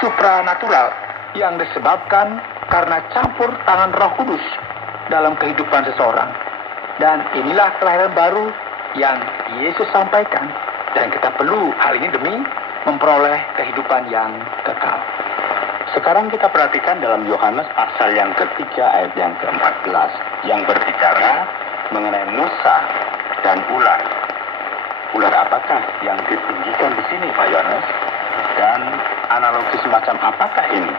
supranatural yang disebabkan karena campur tangan Roh Kudus dalam kehidupan seseorang. Dan inilah kelahiran baru yang Yesus sampaikan, dan kita perlu hal ini demi memperoleh kehidupan yang kekal. Sekarang kita perhatikan dalam Yohanes pasal yang ketiga ayat yang ke-14 yang berbicara mengenai Musa dan ular. Ular apakah yang ditinggikan di sini, Pak Yohanes? Dan analogi semacam apakah ini?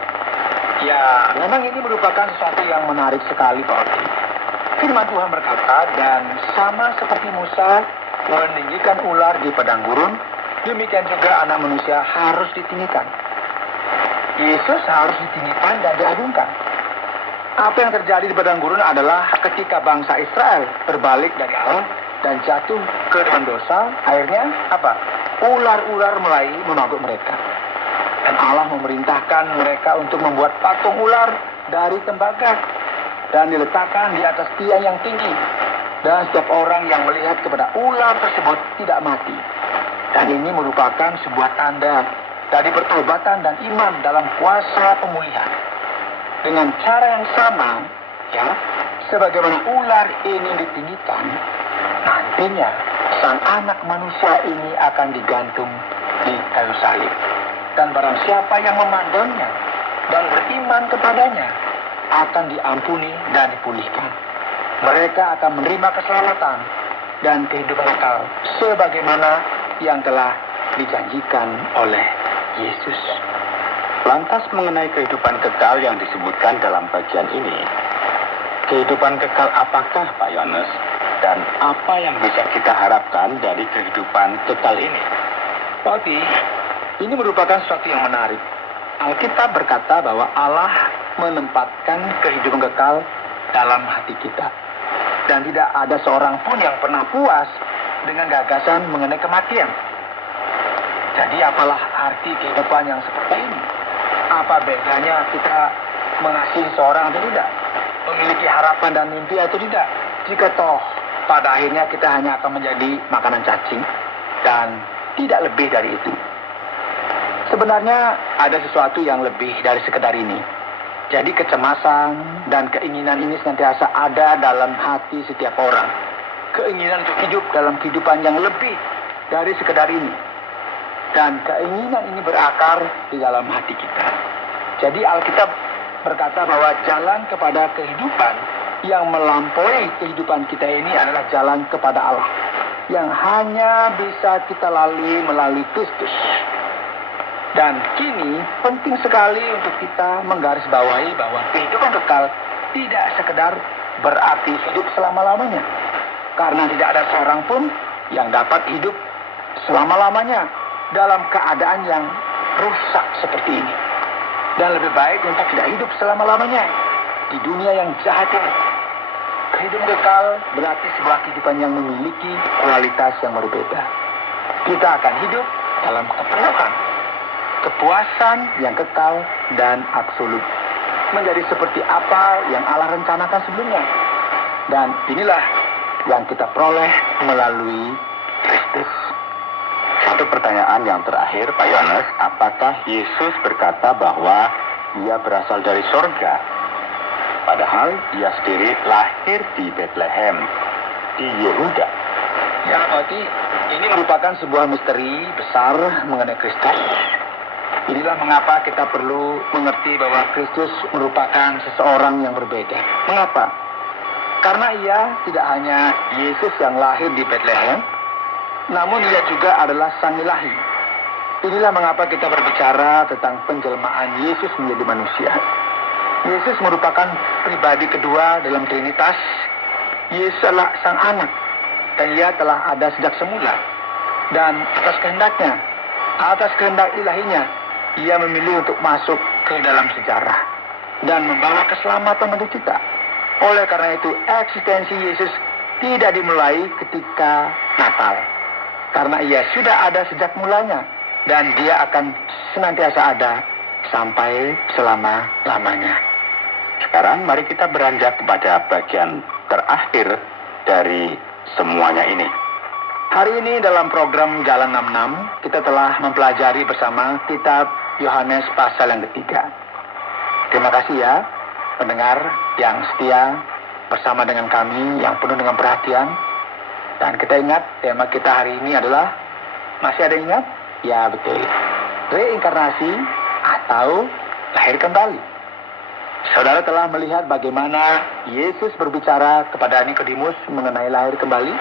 Ya, memang ini merupakan sesuatu yang menarik sekali, Pak Oti. Firman Tuhan berkata, dan sama seperti Musa meninggikan ular di padang gurun, demikian juga anak manusia harus ditinggikan. Yesus harus ditinggikan dan diagungkan. Apa yang terjadi di padang gurun adalah ketika bangsa Israel berbalik dari Allah dan jatuh ke dalam dosa, akhirnya apa? Ular-ular mulai memabuk mereka. Dan Allah memerintahkan mereka untuk membuat patung ular dari tembaga dan diletakkan di atas tiang yang tinggi. Dan setiap orang yang melihat kepada ular tersebut tidak mati. Dan ini merupakan sebuah tanda dari pertobatan dan iman dalam kuasa pemulihan. Dengan cara yang sama, ya, sebagaimana ular ini ditinggikan, nantinya sang anak manusia ini akan digantung di kayu salib. Dan barang siapa yang memandangnya dan beriman kepadanya akan diampuni dan dipulihkan. Mereka akan menerima keselamatan dan kehidupan kekal sebagaimana yang telah dijanjikan oleh Yesus. Lantas mengenai kehidupan kekal yang disebutkan dalam bagian ini, kehidupan kekal apakah, Pak Yohanes? Dan apa yang bisa kita harapkan dari kehidupan kekal ini? Pak Oti, ini merupakan sesuatu yang menarik. Alkitab berkata bahwa Allah menempatkan kehidupan kekal dalam hati kita. Dan tidak ada seorang pun yang pernah puas dengan gagasan mengenai kematian. Jadi apalah arti kehidupan yang seperti ini? Apa bedanya kita mengasihi seorang atau tidak? Memiliki harapan dan mimpi atau tidak? Jika toh pada akhirnya kita hanya akan menjadi makanan cacing dan tidak lebih dari itu. Sebenarnya ada sesuatu yang lebih dari sekedar ini. Jadi kecemasan dan keinginan ini senantiasa ada dalam hati setiap orang. Keinginan untuk hidup dalam kehidupan yang lebih dari sekedar ini. Dan keinginan ini berakar di dalam hati kita. Jadi Alkitab berkata bahwa jalan kepada kehidupan yang melampaui kehidupan kita ini adalah jalan kepada Allah. Yang hanya bisa kita lalui melalui Kristus. Dan kini penting sekali untuk kita menggarisbawahi bahwa kehidupan kekal tidak sekedar berarti hidup selama-lamanya. Karena tidak ada seorang pun yang dapat hidup selama-lamanya dalam keadaan yang rusak seperti ini. Dan lebih baik untuk tidak hidup selama-lamanya di dunia yang jahat ini. Kehidupan kekal berarti sebuah kehidupan yang memiliki kualitas yang berbeda. Kita akan hidup dalam kepenuhan, kepuasan yang kekal dan absolut. Menjadi seperti apa yang Allah rencanakan sebelumnya. Dan inilah yang kita peroleh melalui Kristus. Satu pertanyaan yang terakhir, Pak Yohanes, apakah Yesus berkata bahwa Dia berasal dari sorga? Padahal Dia sendiri lahir di Bethlehem, di Yehuda. Ya, berarti ini merupakan sebuah misteri besar mengenai Kristus. Inilah mengapa kita perlu mengerti bahwa Kristus merupakan seseorang yang berbeda. Mengapa? Karena ia tidak hanya Yesus yang lahir di Bethlehem, namun ia juga adalah Sang Ilahi. Inilah mengapa kita berbicara tentang penjelmaan Yesus menjadi manusia. Yesus merupakan pribadi kedua dalam Trinitas. Yesus adalah Sang Anak, dan ia telah ada sejak semula. Dan atas kehendaknya, atas kehendak ilahinya, ia memilih untuk masuk ke dalam sejarah dan membawa keselamatan untuk kita. Oleh karena itu, eksistensi Yesus tidak dimulai ketika Natal. Karena ia sudah ada sejak mulanya, dan dia akan senantiasa ada sampai selama-lamanya. Sekarang mari kita beranjak kepada bagian terakhir dari semuanya ini. Hari ini dalam program Jalan 66, kita telah mempelajari bersama kitab Yohanes pasal yang ketiga. Terima kasih ya, pendengar yang setia bersama dengan kami, yang penuh dengan perhatian. Dan kita ingat, tema kita hari ini adalah, masih ada ingat? Ya betul, reinkarnasi atau lahir kembali. Saudara telah melihat bagaimana Yesus berbicara kepada Nikodemus mengenai lahir kembali.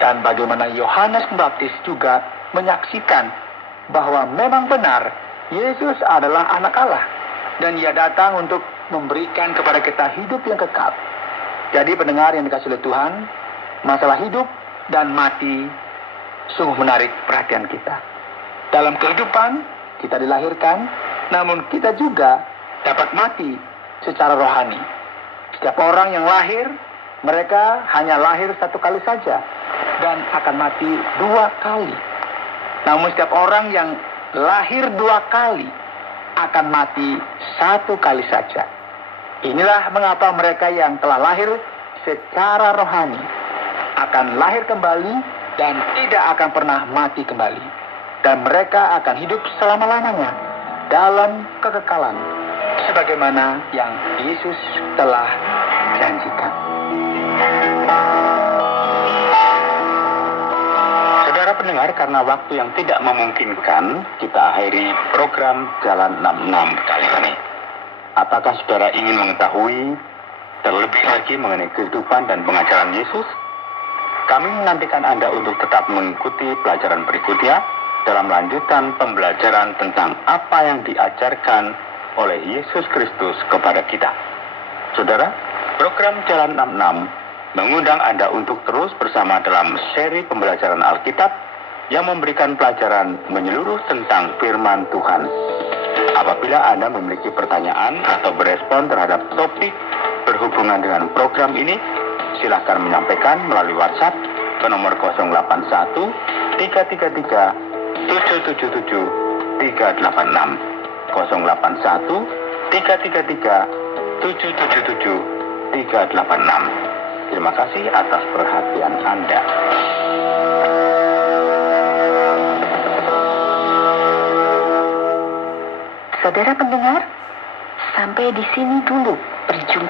Dan bagaimana Yohanes Pembaptis juga menyaksikan bahwa memang benar Yesus adalah anak Allah. Dan ia datang untuk memberikan kepada kita hidup yang kekal. Jadi pendengar yang dikasihi oleh Tuhan, masalah hidup dan mati sungguh menarik perhatian kita. Dalam kehidupan, kita dilahirkan, namun kita juga dapat mati secara rohani. Setiap orang yang lahir, mereka hanya lahir satu kali saja dan akan mati 2 kali. Namun setiap orang yang lahir 2 kali akan mati 1 kali saja. Inilah mengapa mereka yang telah lahir secara rohani akan lahir kembali dan tidak akan pernah mati kembali. Dan mereka akan hidup selama-lamanya dalam kekekalan, sebagaimana yang Yesus telah janjikan. Saudara pendengar, karena waktu yang tidak memungkinkan, kita akhiri program Jalan 66 kali ini. Apakah saudara ingin mengetahui terlebih lagi mengenai kehidupan dan pengajaran Yesus? Kami menantikan Anda untuk tetap mengikuti pelajaran berikutnya dalam lanjutan pembelajaran tentang apa yang diajarkan oleh Yesus Kristus kepada kita. Saudara, program Jalan 66 mengundang Anda untuk terus bersama dalam seri pembelajaran Alkitab yang memberikan pelajaran menyeluruh tentang firman Tuhan. Apabila Anda memiliki pertanyaan atau berespon terhadap topik berhubungan dengan program ini, silakan menyampaikan melalui WhatsApp ke nomor 081 333 777 386 081 333 777 386. Terima kasih atas perhatian Anda. Saudara pendengar, sampai di sini dulu perjumpaan